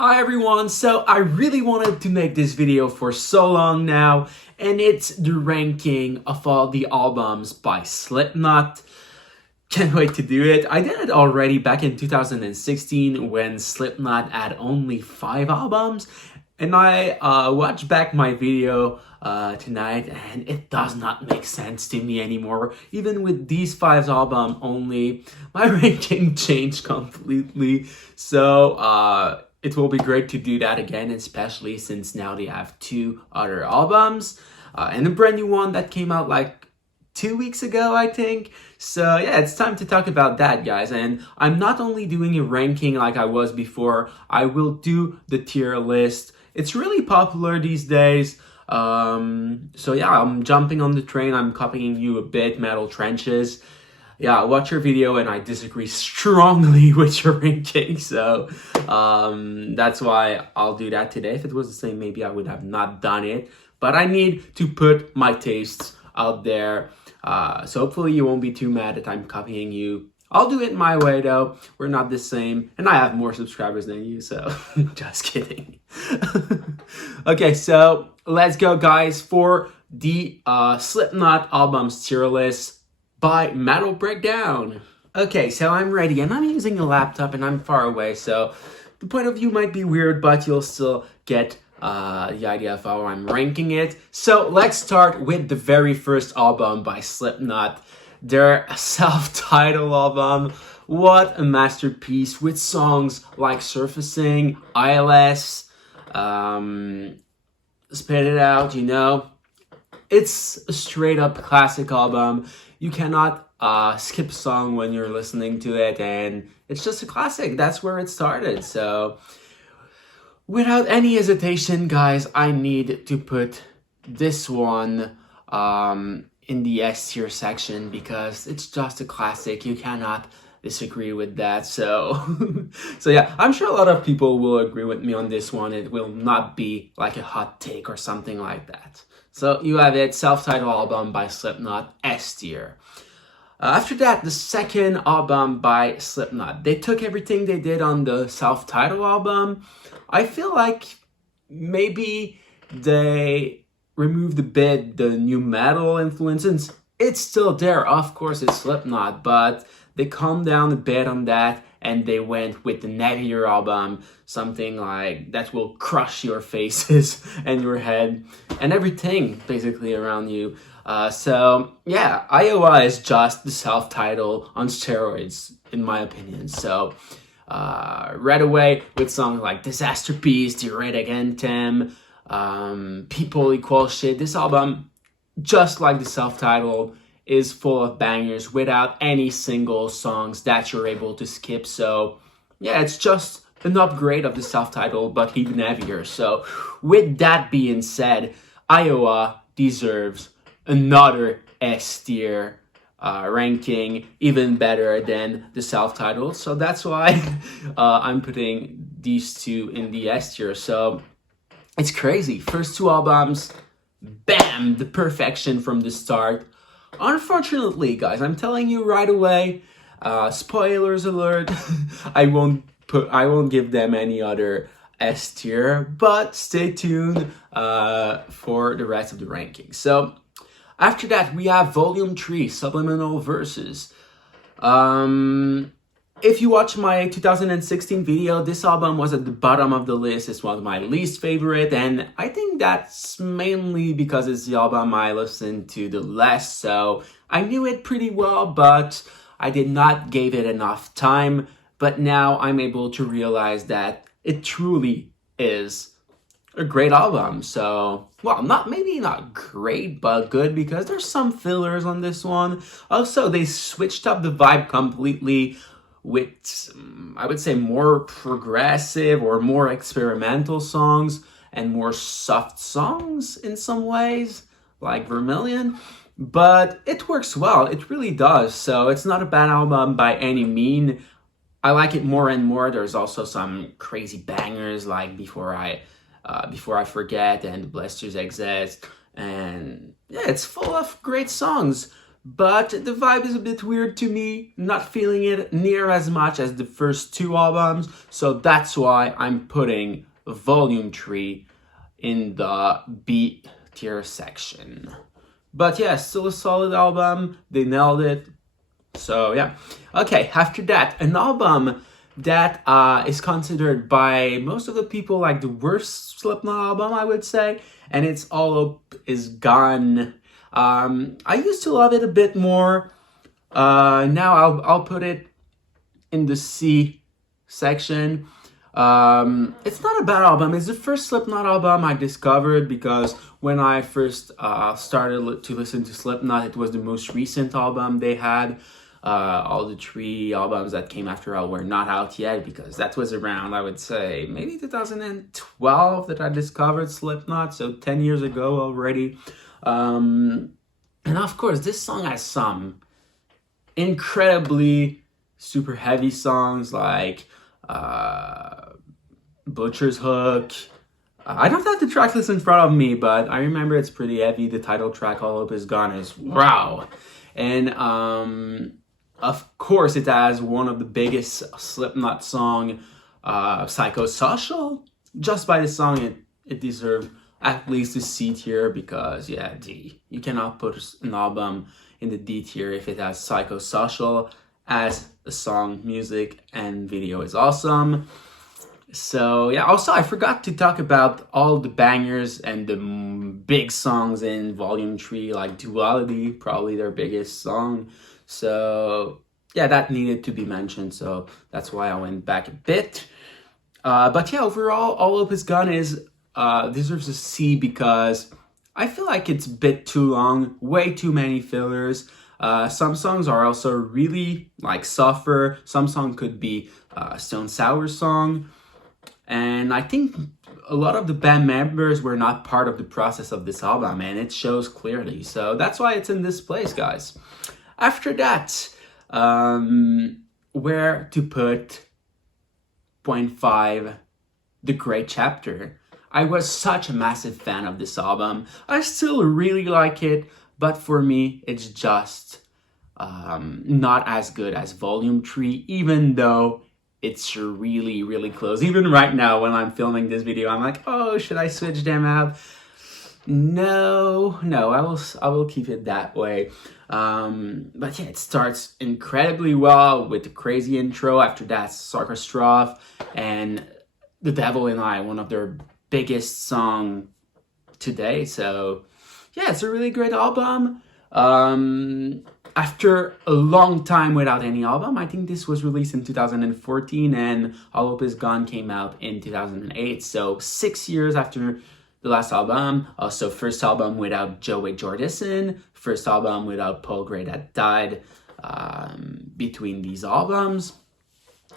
Hi everyone, so I really wanted to make this video for so long now, and it's the ranking of all the albums by Slipknot. Can't wait to do it. I did it already back in 2016 when Slipknot had only 5 albums, and I watched back my video tonight, and it does not make sense to me anymore. Even with these 5 albums only, my ranking changed completely. So it will be great to do that again, especially since now they have 2 other albums and a brand new one that came out like 2 weeks ago, I think. So yeah, it's time to talk about that, guys. And I'm not only doing a ranking like I was before, I will do the tier list. It's really popular these days. So yeah, I'm jumping on the train. I'm copying you a bit, Metal Trenches. Yeah, watch your video and I disagree strongly with your ranking. So that's why I'll do that today. If it was the same, maybe I would have not done it. But I need to put my tastes out there. So hopefully you won't be too mad that I'm copying you. I'll do it my way though. We're not the same. And I have more subscribers than you, so just kidding. Okay, so let's go, guys, for the Slipknot albums tier list by Metal Breakdown. Okay, so I'm ready, and I'm using a laptop, and I'm far away, so the point of view might be weird, but you'll still get the idea of how I'm ranking it. So let's start with the very first album by Slipknot, their self-titled album. What a masterpiece, with songs like Surfacing, ILS, Spit It Out, you know. It's a straight-up classic album. You cannot skip a song when you're listening to it, and it's just a classic. That's where it started. So without any hesitation, guys, I need to put this one in the S tier section because it's just a classic. You cannot disagree with that. So so yeah, I'm sure a lot of people will agree with me on this one. It will not be like a hot take or something like that. So you have it, self-titled album by Slipknot, S tier. After that, the second album by Slipknot. They took everything they did on the self-titled album. I feel like maybe they removed a bit the new metal influences. It's still there, of course, it's Slipknot, but they calmed down a bit on that and they went with the heavier album, something like that will crush your faces and your head and everything basically around you. So yeah, Iowa is just the self-title on steroids, in my opinion. So right away with songs like Disaster Piece, Theoretic Anthem, People Equal Shit, this album, just like the self-titled, is full of bangers without any single songs that you're able to skip. So yeah, it's just an upgrade of the self-titled, but even heavier. So with that being said, Iowa deserves another S tier ranking, even better than the self-titled. So that's why I'm putting these 2 in the S tier. So it's crazy. First 2 albums, bam, the perfection from the start. Unfortunately, guys, I'm telling you right away, spoilers alert, I won't give them any other S tier, but stay tuned for the rest of the ranking. So after that, we have Volume 3, Subliminal Verses. If you watch my 2016 video, this album was at the bottom of the list. It's one of my least favorite, and I think that's mainly because it's the album I listened to the less, so I knew it pretty well, but I did not give it enough time. But now I'm able to realize that it truly is a great album. So, well, maybe not great, but good, because there's some fillers on this one. Also, they switched up the vibe completely with, I would say, more progressive or more experimental songs and more soft songs in some ways, like Vermilion. But it works well, it really does. So it's not a bad album by any mean. I like it more and more. There's also some crazy bangers like Before I Forget and Blisters Exist. And yeah, it's full of great songs. but the vibe is a bit weird to me, not feeling it near as much as the first two albums, so that's why I'm putting Volume 3 in the B tier section. But yeah, still a solid album, they nailed it, so yeah. Okay, after that, an album that is considered by most of the people like the worst Slipknot album, I would say, and it's All Hope Is Gone. I used to love it a bit more. Now I'll put it in the C section. It's not a bad album. It's the first Slipknot album I discovered because when I first started to listen to Slipknot, it was the most recent album they had. All the three albums that came after all were not out yet because that was around, I would say, maybe 2012 that I discovered Slipknot, so 10 years ago already. And of course, this song has some incredibly super heavy songs like Butcher's Hook. I don't have the track list in front of me, but I remember it's pretty heavy. The title track, All Hope Is Gone, is wow. And of course, it has one of the biggest Slipknot song, Psychosocial. Just by the song, it deserved at least a C tier because, yeah, D. You cannot put an album in the D tier if it has Psychosocial as a song, music, and video is awesome. So yeah, also I forgot to talk about all the bangers and the big songs in Volume 3, like Duality, probably their biggest song. So yeah, that needed to be mentioned, so that's why I went back a bit. But yeah, overall, All Hope Is Gone deserves a C because I feel like it's a bit too long, way too many fillers. Some songs are also really like suffer. Some song could be a Stone Sour song. And I think a lot of the band members were not part of the process of this album, and it shows clearly. So that's why it's in this place, guys. After that, where to put 0.5, The Great Chapter. I was such a massive fan of this album. I still really like it, but for me, it's just not as good as Volume 3, even though it's really, really close. Even right now, when I'm filming this video, I'm like, oh, should I switch them out? No, I will keep it that way. But yeah, it starts incredibly well with the crazy intro. After that, Sarkastrophe and The Devil and I, one of their biggest song today. So yeah, it's a really great album. After a long time without any album, I think this was released in 2014 and All Hope Is Gone came out in 2008. So 6 years after the last album. Also, first album without Joey Jordison, first album without Paul Gray that died between these albums.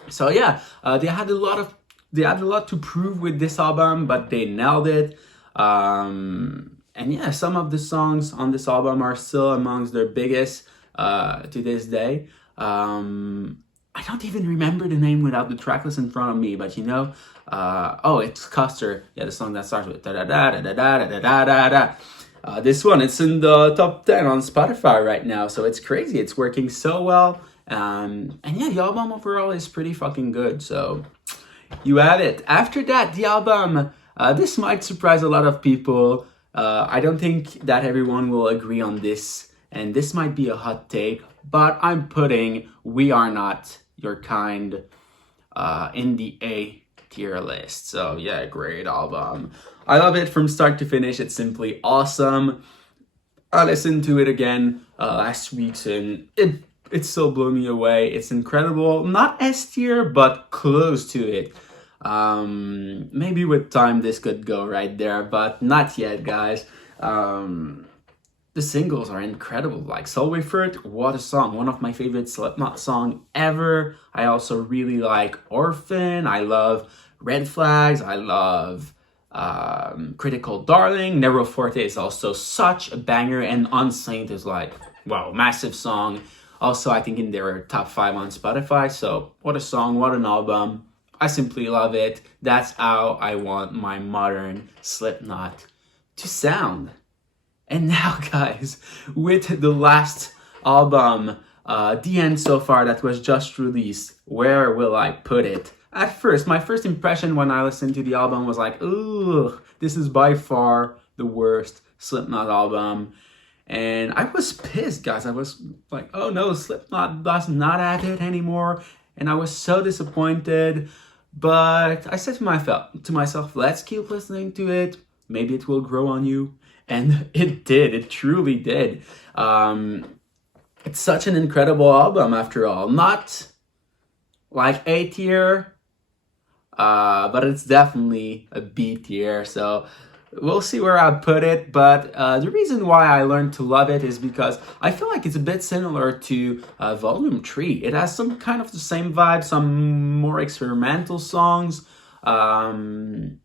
So yeah, they had a lot to prove with this album, but they nailed it. And yeah, some of the songs on this album are still amongst their biggest to this day. I don't even remember the name without the tracklist in front of me, but you know, oh, it's Custer. Yeah, the song that starts with da da da da da da da da da. This one, it's in the top 10 on Spotify right now, so it's crazy. It's working so well. And yeah, the album overall is pretty fucking good, so you have it. After that, the album, this might surprise a lot of people. I don't think that everyone will agree on this, and this might be a hot take, but I'm putting We Are Not Your Kind in the A tier list. So yeah, great album. I love it from start to finish. It's simply awesome. I listened to it again last week and it still blew me away. It's incredible. Not S tier, but close to it. Maybe with time this could go right there, but not yet, guys. The singles are incredible, like Solway Fruit, what a song, one of my favorite Slipknot songs ever. I also really like Orphan, I love Red Flags, I love Critical Darling. Nero Forte is also such a banger, and Unsaint is like, wow, massive song. Also, I think in their top 5 on Spotify, so what a song, what an album. I simply love it. That's how I want my modern Slipknot to sound. And now, guys, with the last album, The End So Far, that was just released, where will I put it? At first, my first impression when I listened to the album was like, ooh, this is by far the worst Slipknot album. And I was pissed, guys. I was like, oh no, Slipknot does not have it anymore. And I was so disappointed. But I said to myself, let's keep listening to it. Maybe it will grow on you. And it did. It truly did. It's such an incredible album after all. Not like A tier, but it's definitely a B tier. So we'll see where I put it. But the reason why I learned to love it is because I feel like it's a bit similar to Volume 3. It has some kind of the same vibe, some more experimental songs. And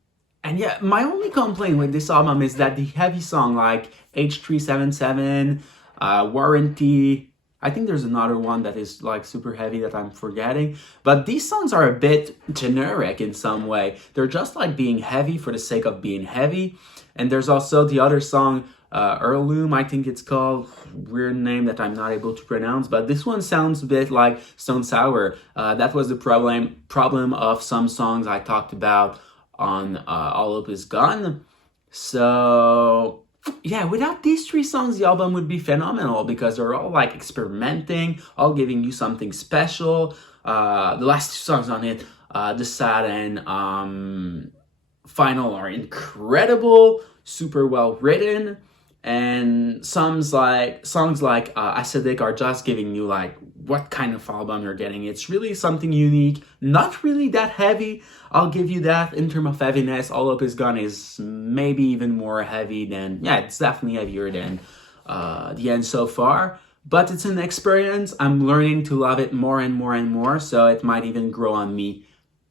yeah, my only complaint with this album is that the heavy song like H377, Warranty, I think there's another one that is like super heavy that I'm forgetting. But these songs are a bit generic in some way. They're just like being heavy for the sake of being heavy. And there's also the other song, Heirloom, I think it's called. Weird name that I'm not able to pronounce. But this one sounds a bit like Stone Sour. That was the problem of some songs I talked about on All Hope Is Gone. So yeah, without these 3 songs, the album would be phenomenal because they're all like experimenting, all giving you something special. The last 2 songs on it, The Sad and Final, are incredible, super well written. And songs like Acidic are just giving you like what kind of album you're getting. It's really something unique, not really that heavy. I'll give you that in terms of heaviness. All Up Is Gone is maybe even more heavy than, yeah, it's definitely heavier than The End So Far. But it's an experience. I'm learning to love it more and more and more. So it might even grow on me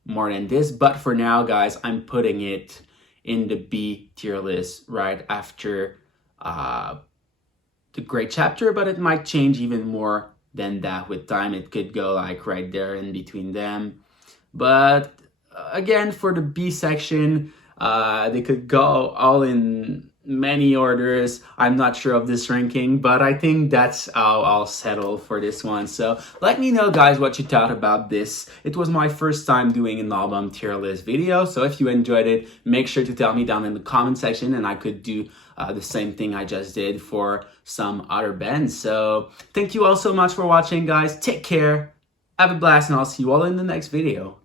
more than this. But for now, guys, I'm putting it in the B tier list right after the Great Chapter, but it might change even more than that with time. It could go like right there in between them. But again, for the B section, they could go all in many orders. I'm not sure of this ranking, but I think that's how I'll settle for this one. So let me know, guys, what you thought about this. It was my first time doing an album tier list video, so if you enjoyed it, make sure to tell me down in the comment section, and I could do the same thing I just did for some other bands. So thank you all so much for watching, guys. Take care, have a blast, and I'll see you all in the next video.